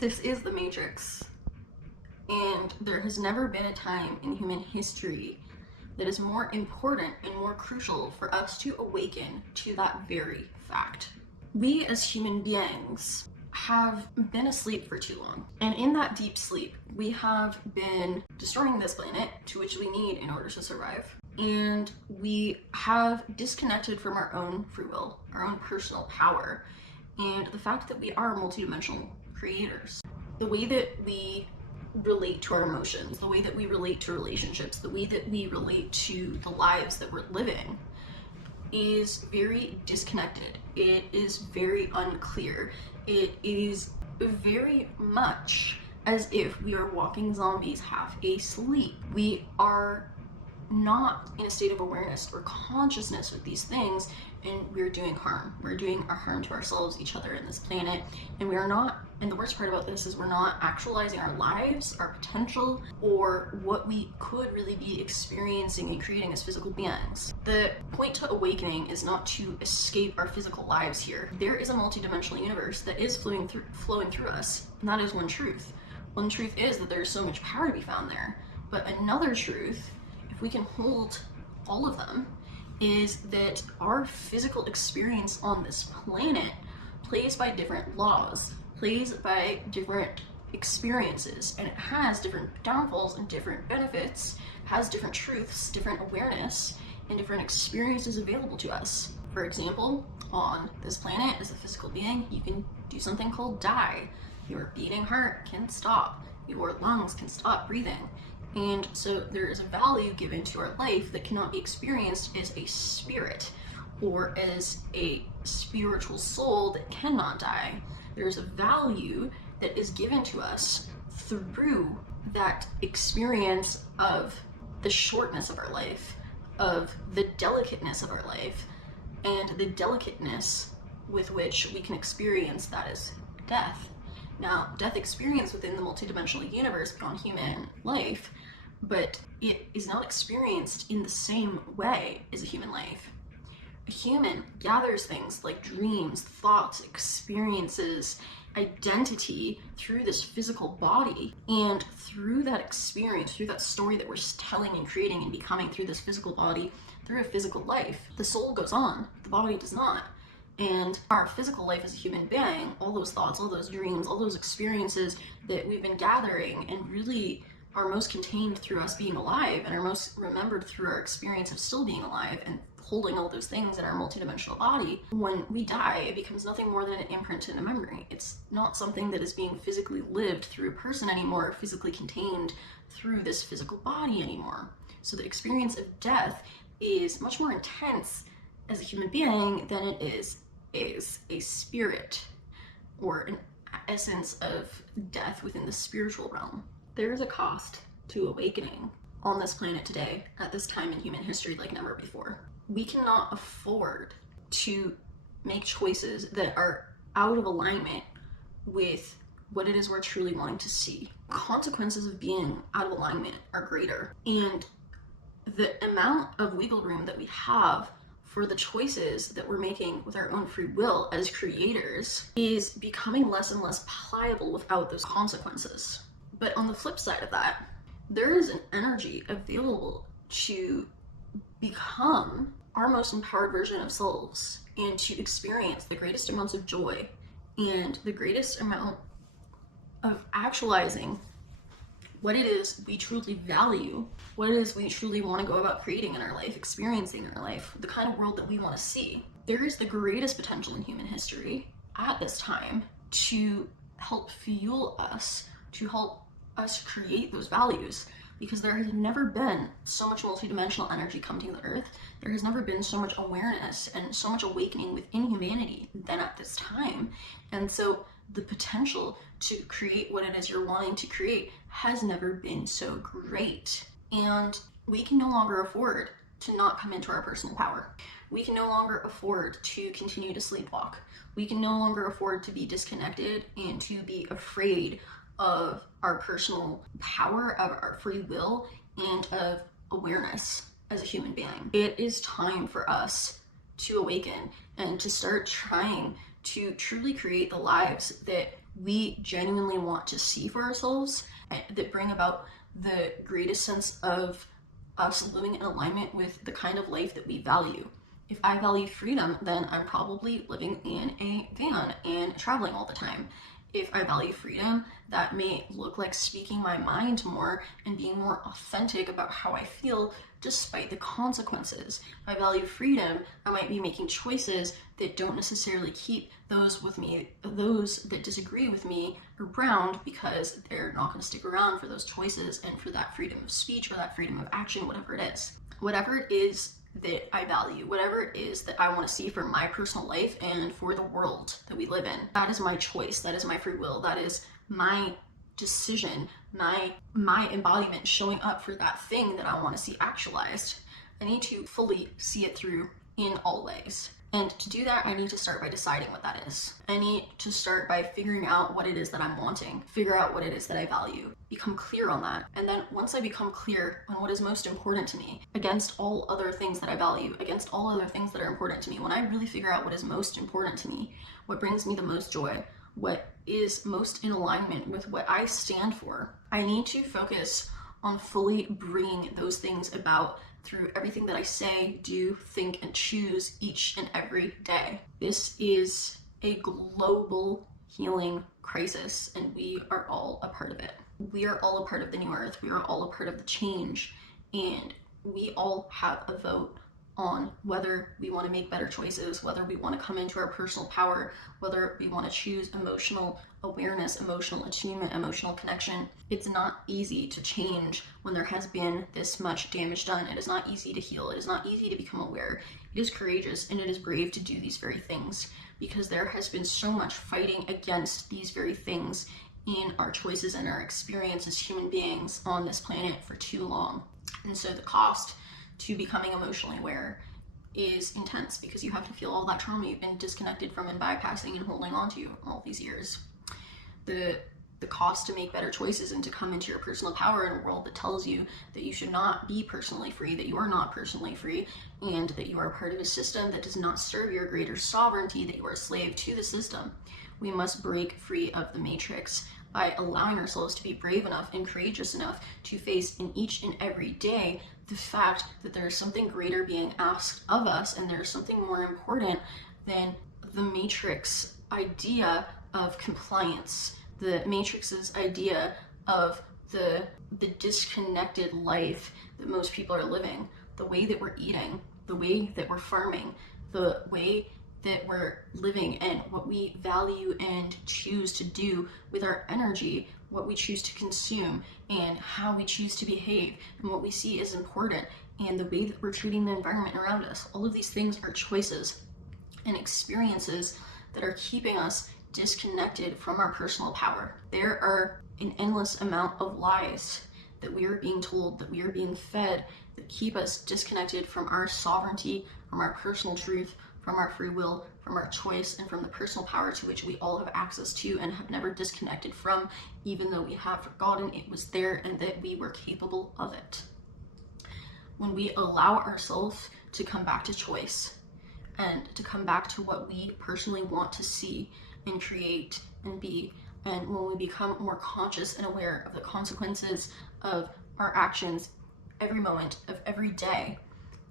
This is the Matrix, and there has never been a time in human history that is more important and more crucial for us to awaken to that very fact. We as human beings have been asleep for too long, and in that deep sleep we have been destroying this planet, to which we need in order to survive, and we have disconnected from our own free will, our own personal power, and the fact that we are multidimensional creators. The way that we relate to our emotions, the way that we relate to relationships, the way that we relate to the lives that we're living is very disconnected. It is very unclear. It is very much as if we are walking zombies half asleep. We are not in a state of awareness or consciousness with these things, and we're doing harm. We're doing our harm to ourselves, each other, and this planet, and we are not, and the worst part about this is we're not actualizing our lives, our potential, or what we could really be experiencing and creating as physical beings. The point to awakening is not to escape our physical lives here. There is a multidimensional universe that is flowing through us, and that is one truth. One truth is that there's so much power to be found there, but another truth, if we can hold all of them, is that our physical experience on this planet plays by different laws, plays by different experiences, and it has different downfalls and different benefits, has different truths, different awareness, and different experiences available to us. For example, on this planet, as a physical being, you can do something called die. Your beating heart can stop, your lungs can stop breathing. And so there is a value given to our life that cannot be experienced as a spirit or as a spiritual soul that cannot die. There's a value that is given to us through that experience of the shortness of our life, of the delicateness of our life, and the delicateness with which we can experience that is death. Now, death experience within the multidimensional universe beyond human life, but it is not experienced in the same way as a human life. A human gathers things like dreams, thoughts, experiences, identity through this physical body, and through that experience, through that story that we're telling and creating and becoming through this physical body, through a physical life, the soul goes on, the body does not. And our physical life as a human being, all those thoughts, all those dreams, all those experiences that we've been gathering and really are most contained through us being alive and are most remembered through our experience of still being alive and holding all those things in our multidimensional body, when we die, it becomes nothing more than an imprint and a memory. It's not something that is being physically lived through a person anymore, physically contained through this physical body anymore. So the experience of death is much more intense as a human being than it is a spirit or an essence of death within the spiritual realm. There is a cost to awakening on this planet today, at this time in human history like never before. We cannot afford to make choices that are out of alignment with what it is we're truly wanting to see. Consequences of being out of alignment are greater, and the amount of wiggle room that we have for the choices that we're making with our own free will as creators is becoming less and less pliable without those consequences. But on the flip side of that, there is an energy available to become our most empowered version of selves and to experience the greatest amounts of joy and the greatest amount of actualizing what it is we truly value, what it is we truly want to go about creating in our life, experiencing in our life, the kind of world that we want to see. There is the greatest potential in human history at this time to help fuel us, to help us create those values, because there has never been so much multidimensional energy come to the earth. There has never been so much awareness and so much awakening within humanity than at this time. And so the potential to create what it is you're wanting to create has never been so great. And we can no longer afford to not come into our personal power. We can no longer afford to continue to sleepwalk. We can no longer afford to be disconnected and to be afraid of our personal power, of our free will, and of awareness as a human being. It is time for us to awaken and to start trying to truly create the lives that we genuinely want to see for ourselves, that bring about the greatest sense of us living in alignment with the kind of life that we value. If I value freedom, then I'm probably living in a van and traveling all the time. If I value freedom, that may look like speaking my mind more and being more authentic about how I feel despite the consequences. If I value freedom, I might be making choices that don't necessarily keep those that disagree with me around, because they're not going to stick around for those choices and for that freedom of speech or that freedom of action, whatever it is. Whatever it is that I value, whatever it is that I want to see for my personal life and for the world that we live in, that is my choice, that is my free will, that is my decision, my embodiment showing up for that thing that I want to see actualized. I need to fully see it through in all ways. And to do that, I need to start by deciding what that is. I need to start by figuring out what it is that I'm wanting, figure out what it is that I value, become clear on that. And then once I become clear on what is most important to me, against all other things that I value, against all other things that are important to me, when I really figure out what is most important to me, what brings me the most joy, what is most in alignment with what I stand for, I need to focus on fully bringing those things about through everything that I say, do, think, and choose each and every day. This is a global healing crisis, and we are all a part of it. We are all a part of the new earth. We are all a part of the change, and we all have a vote on whether we want to make better choices, whether we want to come into our personal power, whether we want to choose emotional awareness, emotional attunement, emotional connection. It's not easy to change when there has been this much damage done. It is not easy to heal. It is not easy to become aware. It is courageous and it is brave to do these very things, because there has been so much fighting against these very things in our choices and our experience as human beings on this planet for too long. And so the cost to becoming emotionally aware is intense, because you have to feel all that trauma you've been disconnected from and bypassing and holding on to all these years. The cost to make better choices and to come into your personal power in a world that tells you that you should not be personally free, that you are not personally free, and that you are part of a system that does not serve your greater sovereignty, that you are a slave to the system. We must break free of the matrix by allowing ourselves to be brave enough and courageous enough to face in each and every day the fact that there is something greater being asked of us, and there's something more important than the matrix idea of compliance, the matrix's idea of the disconnected life that most people are living, the way that we're eating, the way that we're farming, the way that we're living, and what we value and choose to do with our energy, what we choose to consume, and how we choose to behave, and what we see as important, and the way that we're treating the environment around us. All of these things are choices and experiences that are keeping us disconnected from our personal power. There are an endless amount of lies that we are being told, that we are being fed, that keep us disconnected from our sovereignty, from our personal truth, from our free will, from our choice, and from the personal power to which we all have access to and have never disconnected from, even though we have forgotten it was there and that we were capable of it. When we allow ourselves to come back to choice and to come back to what we personally want to see and create and be, and when we become more conscious and aware of the consequences of our actions every moment of every day,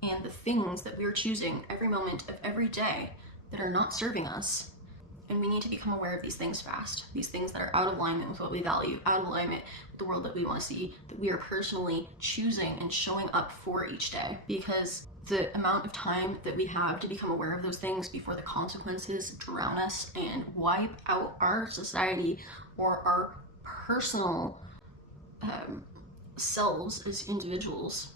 and the things that we're choosing every moment of every day that are not serving us. And we need to become aware of these things fast, these things that are out of alignment with what we value, out of alignment with the world that we want to see, that we are personally choosing and showing up for each day. Because the amount of time that we have to become aware of those things before the consequences drown us and wipe out our society or our personal selves as individuals,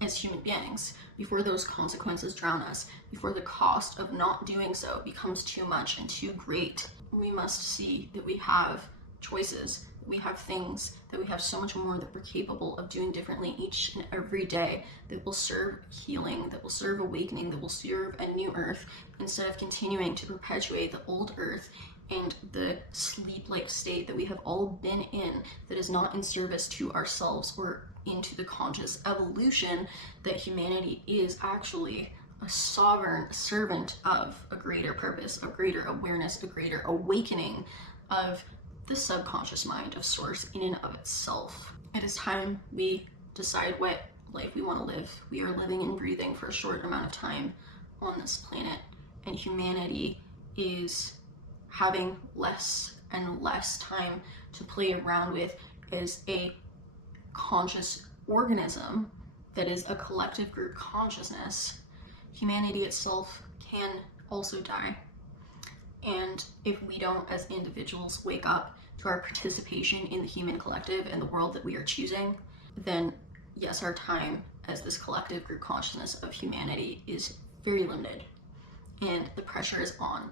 as human beings, before those consequences drown us, before the cost of not doing so becomes too much and too great, we must see that we have choices, that we have things, that we have so much more that we're capable of doing differently each and every day that will serve healing, that will serve awakening, that will serve a new earth, instead of continuing to perpetuate the old earth and the sleep-like state that we have all been in, that is not in service to ourselves or into the conscious evolution that humanity is actually a sovereign servant of a greater purpose, a greater awareness, a greater awakening of the subconscious mind of source in and of itself. It is time we decide what life we want to live. We are living and breathing for a short amount of time on this planet, and humanity is having less and less time to play around with as a conscious organism that is a collective group consciousness. Humanity itself can also die. And if we don't, as individuals, wake up to our participation in the human collective and the world that we are choosing, then yes, our time as this collective group consciousness of humanity is very limited, and the pressure is on.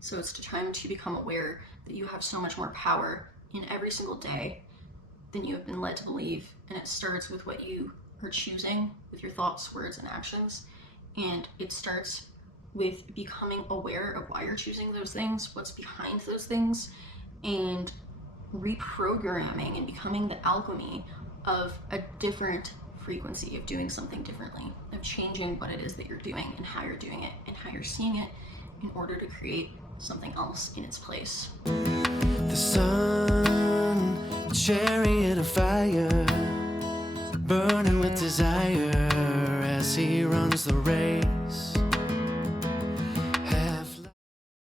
So it's time to become aware that you have so much more power in every single day than you have been led to believe. And it starts with what you are choosing with your thoughts, words, and actions. And it starts with becoming aware of why you're choosing those things, what's behind those things, and reprogramming and becoming the alchemy of a different frequency, of doing something differently, of changing what it is that you're doing and how you're doing it and how you're seeing it in order to create something else in its place. The sun, chariot of fire, burning with desire as he runs the race.